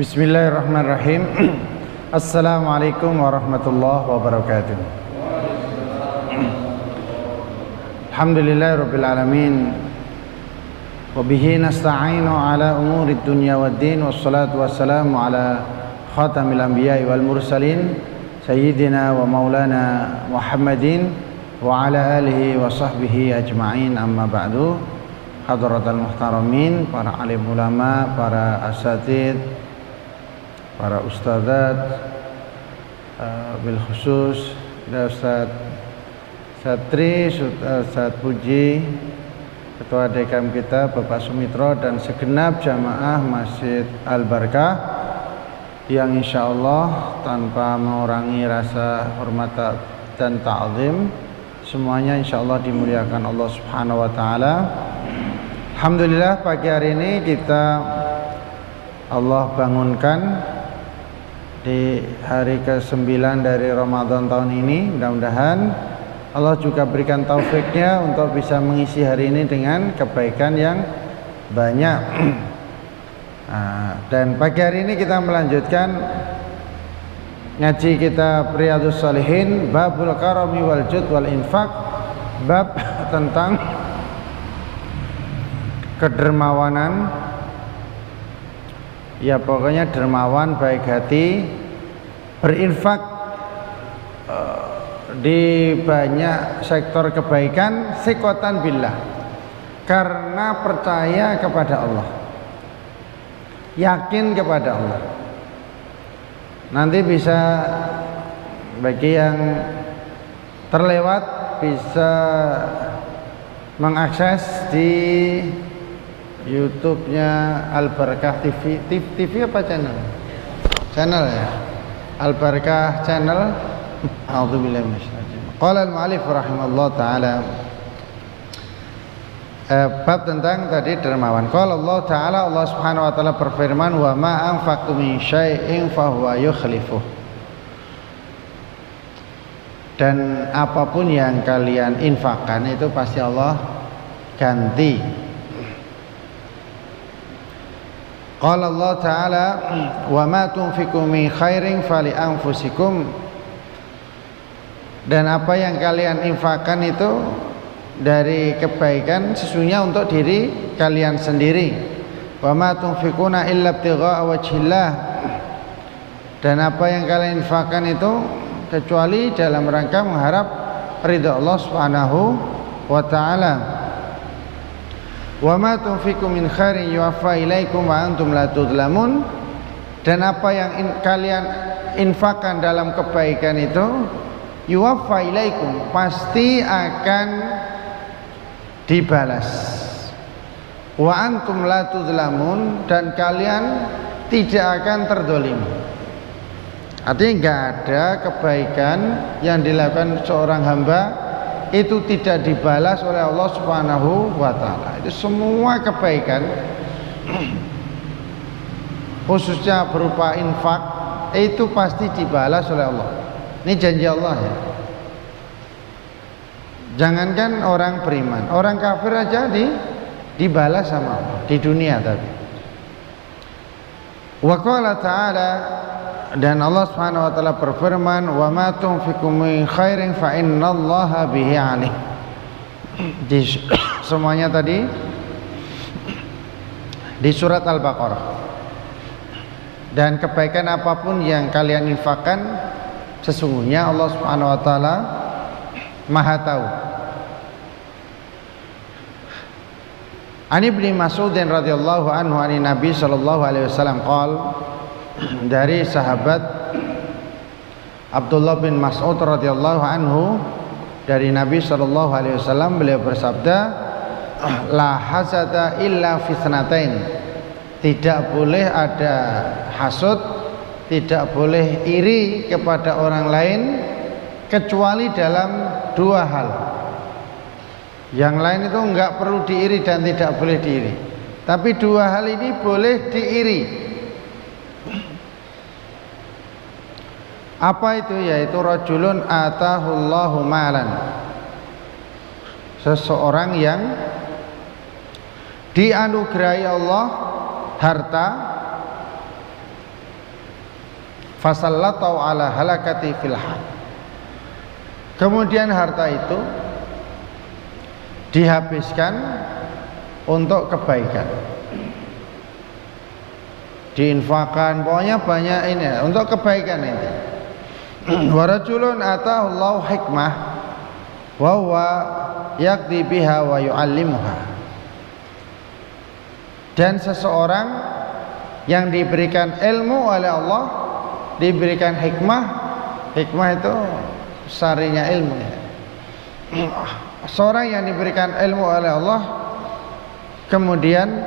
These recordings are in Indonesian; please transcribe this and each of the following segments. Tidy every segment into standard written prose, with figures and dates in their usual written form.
Bismillahirrahmanirrahim. Assalamualaikum warahmatullahi wabarakatuh. Alhamdulillahirabbil alamin. Wa bihi nasta'inu ala umuri dunya waddin, wassalatu wassalamu ala khatamil anbiya'i wal mursalin sayyidina wa maulana Muhammadin wa ala alihi wa sahbihi ajma'in, amma ba'du. Hadratal muhtaramin, para alim ulama, para asatid, para ustadzat, bil khusus Ustadz Satri, Ustadz Puji, Ketua Dekam kita Bapak Sumitro, dan segenap jamaah Masjid Al-Barkah yang insya Allah tanpa mengurangi rasa hormat dan ta'zim, semuanya insya Allah dimuliakan Allah Subhanahu wa Ta'ala. Alhamdulillah, pagi hari ini kita Allah bangunkan di hari ke-9 dari Ramadan tahun ini. Mudah-mudahan Allah juga berikan taufiknya untuk bisa mengisi hari ini dengan kebaikan yang banyak. Dan pagi hari ini kita melanjutkan ngaji kita Riyadhus Shalihin, Babul Karami wal Jud wal Infaq, bab tentang kedermawanan, ya pokoknya dermawan, baik hati, berinfak di banyak sektor kebaikan, siqatan billah, karena percaya kepada Allah, yakin kepada Allah. Nanti bisa bagi yang terlewat bisa mengakses di YouTube-nya Al-Barkah TV. TV apa channel? Channel ya. Al-Barkah channel. A'udzubillahi minasyaitonir. Qala al-mu'allif rahimallahu taala, bab tentang tadi dermawan. Qala Allah taala, Allah Subhanahu wa taala berfirman, "Wa ma anfaqtum min syai'in fa huwa yukhlifuh." Dan apapun yang kalian infakkan itu pasti Allah ganti. Qala Allah Ta'ala, wa ma tunfiqu min khairin fali anfusikum. Dan apa yang kalian infakkan itu dari kebaikan sesungguhnya untuk diri kalian sendiri. Wa ma tunfiquna illa ibtigha'a wajhillah. Dan apa yang kalian infakkan itu kecuali dalam rangka mengharap ridha Allah Subhanahu wa ta'ala. Wa ma tunfiqu min khairin yuwaffa ilaikum wa antum la tudlamun. Dan apa yang kalian infakkan dalam kebaikan itu yuwaffa ilaikum, pasti akan dibalas. Wa antum la tudlamun, dan kalian tidak akan terdolimi. Artinya enggak ada kebaikan yang dilakukan seorang hamba itu tidak dibalas oleh Allah Subhanahu wa ta'ala. Itu semua kebaikan khususnya berupa infak itu pasti dibalas oleh Allah. Ini janji Allah ya. Jangankan orang beriman, orang kafir aja dibalas sama Allah di dunia tadi. Wa qala ta'ala, dan Allah Subhanahu wa taala berfirman, "Wa ma tunfiqu min khairin fa innallaha bihi alim." Semuanya tadi di surat Al-Baqarah. Dan kebaikan apapun yang kalian infakkan sesungguhnya Allah Subhanahu wa taala Maha tahu. Ani Ibnu Mas'ud radhiyallahu anhu an Nabi sallallahu alaihi wasallam qala, dari sahabat Abdullah bin Mas'ud radhiyallahu anhu dari Nabi sallallahu alaihi wasallam, beliau bersabda, la hasada illa fitnatain. Tidak boleh ada hasud, tidak boleh iri kepada orang lain kecuali dalam dua hal. Yang lain itu enggak perlu diiri dan tidak boleh diiri. Tapi dua hal ini boleh diiri. Apa itu? Yaitu rajulun atahullahu malan, seseorang yang dianugerahi Allah harta, fasallatau ala halakati fil haq. Kemudian harta itu dihabiskan untuk kebaikan, diinfakkan, pokoknya banyak ini untuk kebaikan ini. Wa rajulun atahullahu hikmah wa huwa yaqdi biha wa yu'allimuha. Dan seseorang yang diberikan ilmu oleh Allah, diberikan hikmah, hikmah itu sarinya ilmu ya. Seorang yang diberikan ilmu oleh Allah kemudian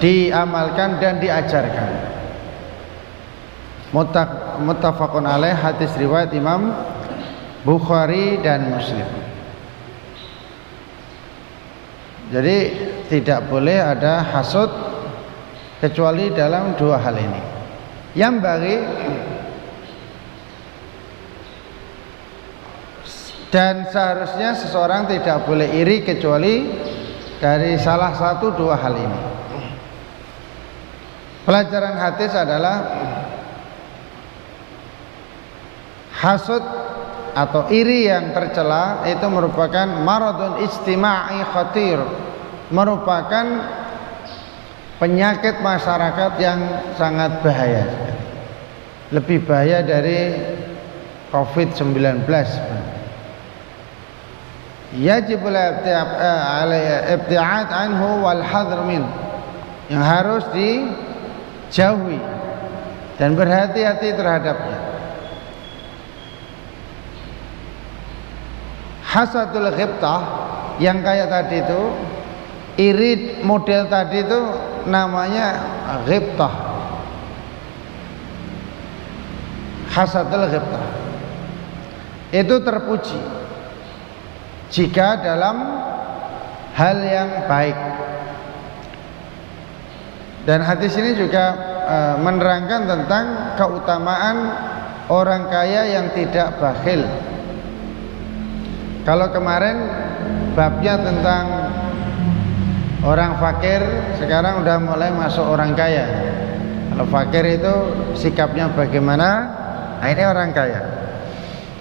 diamalkan dan diajarkan. Muttafaqun alaih, hadis riwayat Imam Bukhari dan Muslim. Jadi tidak boleh ada hasud kecuali dalam dua hal ini. Yang bagi dan seharusnya seseorang tidak boleh iri kecuali dari salah satu dua hal ini. Pelajaran hadis adalah hasud atau iri yang tercela itu merupakan maradun istima'i khatir, merupakan penyakit masyarakat yang sangat bahaya, lebih bahaya dari COVID-19. Yajibul ibti'ad anhu wal hadr min, yang harus dijauhi dan berhati-hati terhadapnya. Hasadul ghibtah yang kayak tadi itu, iri model tadi itu namanya ghibtah. Hasadul ghibtah itu terpuji jika dalam hal yang baik. Dan hadis ini juga menerangkan tentang keutamaan orang kaya yang tidak bakhil. Kalau kemarin babnya tentang orang fakir, sekarang udah mulai masuk orang kaya. Kalau fakir itu sikapnya bagaimana? Nah, ini orang kaya.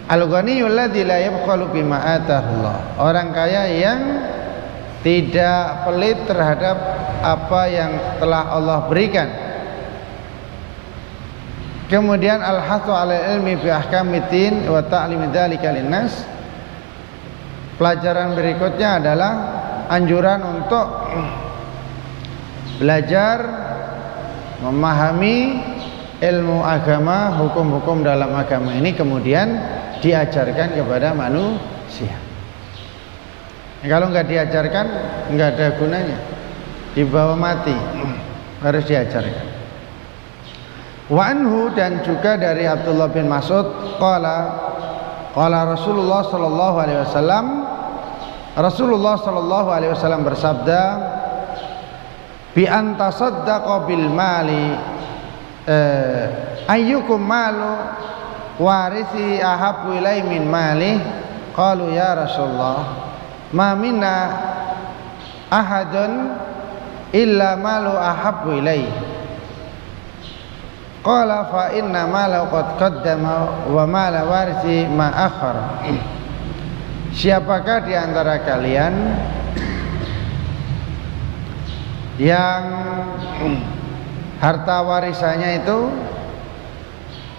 Al-ghaniyul ladzi la yabkhalu bima atahullah. Orang kaya yang tidak pelit terhadap apa yang telah Allah berikan. Kemudian al-hathu 'ala ilmi bi ahkamiddin wa ta'limi dzalika linnas. Pelajaran berikutnya adalah anjuran untuk belajar memahami ilmu agama, hukum-hukum dalam agama ini, kemudian diajarkan kepada manusia. Kalau nggak diajarkan, nggak ada gunanya, dibawa mati. Harus diajarkan. Wa anhu, dan juga dari Abdullah bin Mas'ud, qala Rasulullah sallallahu alaihi wasallam, Rasulullah sallallahu alaihi wasallam bersabda, bi antasaddaqa bil mali ayyukum malu warisi ahabbu ilai min mali. Qalu ya Rasulullah ma minna ahadun illa malu ahabbu ilai. Qala fa inna malau qad qaddama wa mala warisi ma akhara. Siapakah di antara kalian yang harta warisannya itu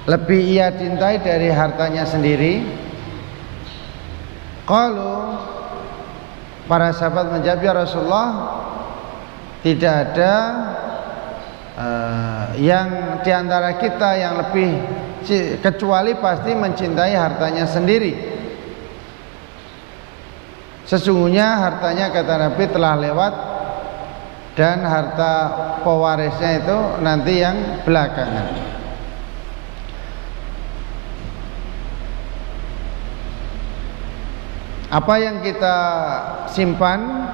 lebih ia cintai dari hartanya sendiri? Qalu, para sahabat menjawab, ya Rasulullah, tidak ada yang di antara kita yang lebih, kecuali pasti mencintai hartanya sendiri. Sesungguhnya hartanya, kata Nabi, telah lewat, dan harta pewarisnya itu nanti yang belakangan. Apa yang kita simpan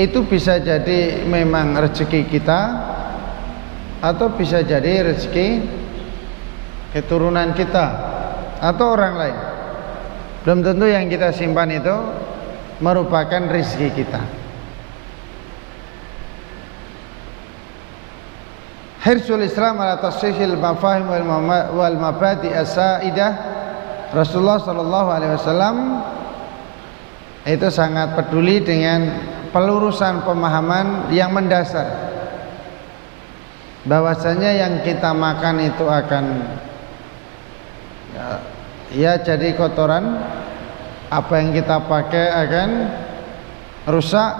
itu bisa jadi memang rezeki kita, atau bisa jadi rezeki keturunan kita atau orang lain. Belum tentu yang kita simpan itu merupakan rezeki kita. hirsul Islam ala tasihil mafahim wal mabadi as-saidah. Rasulullah sallallahu alaihi wasallam itu sangat peduli dengan pelurusan pemahaman yang mendasar, bahwasanya yang kita makan itu akan ya jadi kotoran, apa yang kita pakai akan rusak,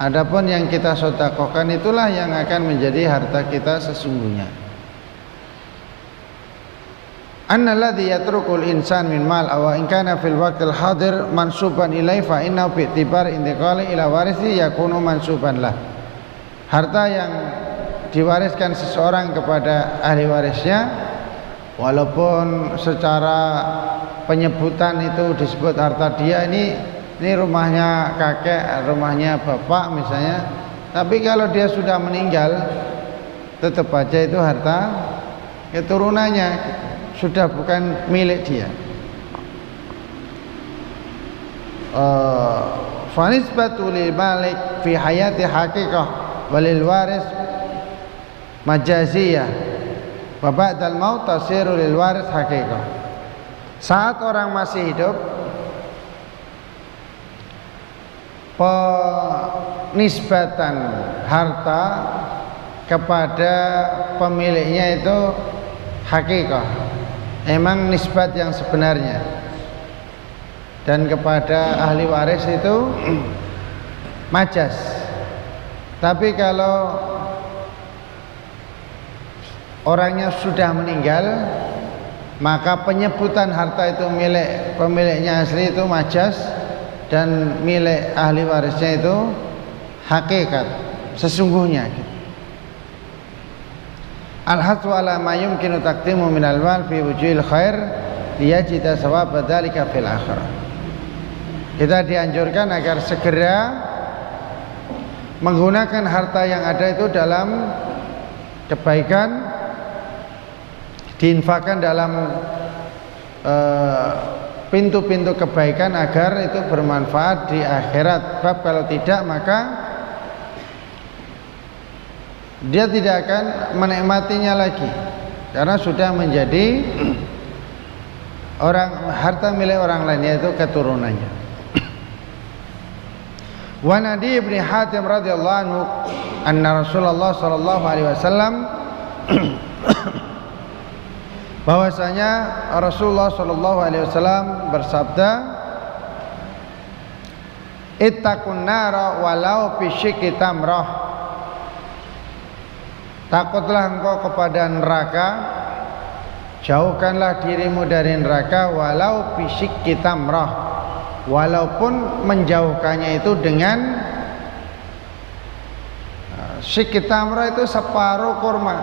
adapun yang kita sedekahkan itulah yang akan menjadi harta kita sesungguhnya. Annalladzi yatrukul insan min mal aw in kana fil waqtil hadir mansuban ilai fa inna bi i'tibar intiqali ila warisi yakunu mansuban lah. Harta yang diwariskan seseorang kepada ahli warisnya, walaupun secara penyebutan itu disebut harta dia, ini rumahnya kakek, rumahnya bapak misalnya, tapi kalau dia sudah meninggal tetap aja itu harta keturunannya, sudah bukan milik dia. Fanisbatu lil malik fi hayati haqiqah walil waris majaziyah wa ba'dal maut tasiru lil waris haqiqah. Saat orang masih hidup, penisbatan harta kepada pemiliknya itu hakikah, emang nisbat yang sebenarnya, dan kepada ahli waris itu majas. Tapi kalau orangnya sudah meninggal, maka penyebutan harta itu milik pemiliknya asli itu majas, dan milik ahli warisnya itu hakikat sesungguhnya. Al-hatsu ala ma yumkinu taqdimu minal mal fi wujuhil khair liyajida sawab dzalika fil akhirah. Kita dianjurkan agar segera menggunakan harta yang ada itu dalam kebaikan, diinfakkan dalam pintu-pintu kebaikan agar itu bermanfaat di akhirat. Sebab kalau tidak, maka dia tidak akan menikmatinya lagi, karena sudah menjadi harta milik orang lain, yaitu keturunannya. Wa Adi bin Hatim radhiyallahu anhu anna Rasulullah sallallahu alaihi wasallam, bahwasanya Rasulullah sallallahu alaihi wasallam bersabda, ittaqun nara walau bi syiqqi tamrah. Takutlah engkau kepada neraka, jauhkanlah dirimu dari neraka walau bi syiqqi tamrah, walaupun menjauhkannya itu dengan syiqqi tamrah itu separuh kurma,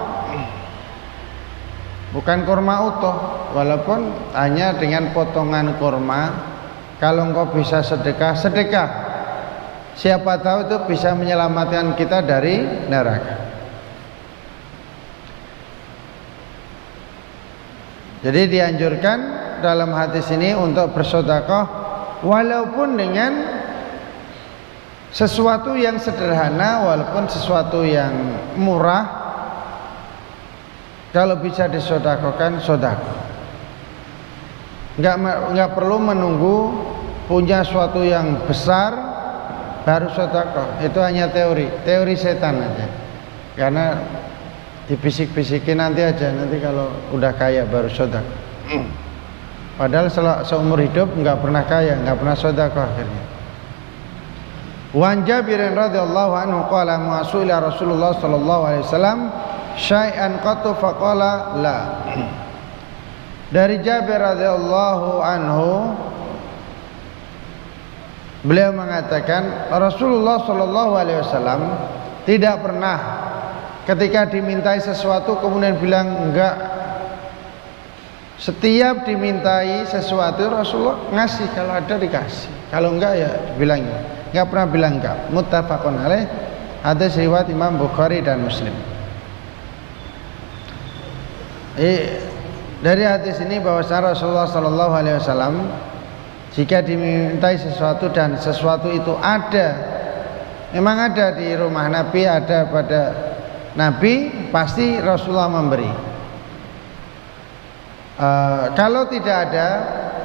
bukan kurma utuh, walaupun hanya dengan potongan kurma. Kalau engkau bisa sedekah, sedekah. Siapa tahu itu bisa menyelamatkan kita dari neraka. Jadi dianjurkan dalam hadis ini untuk bersedekah walaupun dengan sesuatu yang sederhana, walaupun sesuatu yang murah. Kalau bisa disedekahkan, sedekah. Enggak perlu menunggu punya sesuatu yang besar baru sedekah. Itu hanya teori setan aja. Karena dibisik-bisikin nanti aja, nanti kalau udah kaya baru sedekah. Padahal seumur hidup enggak pernah kaya, enggak pernah sedekah akhirnya. Wan Jabir radhiyallahu anhu qala mu'asula Rasulullah sallallahu alaihi wasallam syai'an qatu faqala la. Dari Jabir radhiyallahu anhu, beliau mengatakan Rasulullah sallallahu alaihi wasallam tidak pernah ketika dimintai sesuatu kemudian bilang enggak. Setiap dimintai sesuatu Rasulullah ngasih, kalau ada dikasih, kalau enggak ya dibilang enggak pernah bilang enggak. Muttafaqun alaih, hadis riwayat Imam Bukhari dan Muslim. Dari hadis ini bahwasanya Rasulullah sallallahu alaihi wasallam jika dimintai sesuatu dan sesuatu itu ada, memang ada di rumah Nabi, ada pada Nabi, pasti Rasulullah memberi. Kalau tidak ada,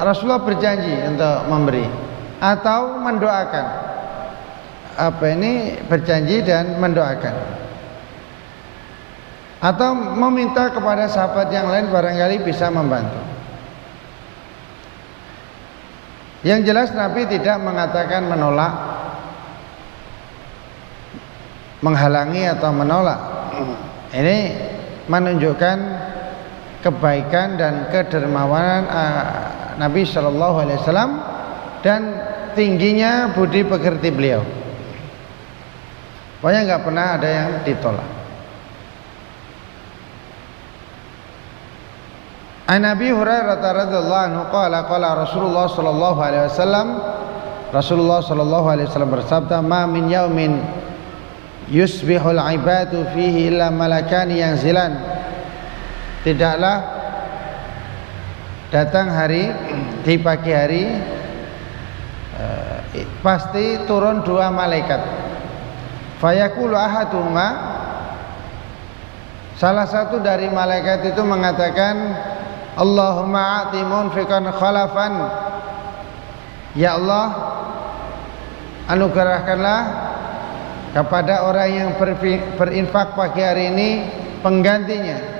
Rasulullah berjanji untuk memberi atau mendoakan. Berjanji dan mendoakan. Atau meminta kepada sahabat yang lain barangkali bisa membantu. Yang jelas Nabi tidak mengatakan menolak, menghalangi atau menolak. Ini menunjukkan kebaikan dan kedermawanan Nabi Shallallahu Alaihi Wasallam dan tingginya budi pekerti beliau. Pokoknya nggak pernah ada yang ditolak. An Abi Hurairah radhiyallahu anhu qala Rasulullah sallallahu alaihi wasallam, Rasulullah sallallahu alaihi wasallam bersabda, "Ma min yaumin yusbihul ibadu fihi illa malakani yanzilan." Tidaklah datang hari di pagi hari pasti turun dua malaikat. Fayaqulu ahaduhuma, salah satu dari malaikat itu mengatakan, Allahumma a'ti munfiqan khalafan. Ya Allah, anugerahkanlah kepada orang yang berinfak pagi hari ini penggantinya.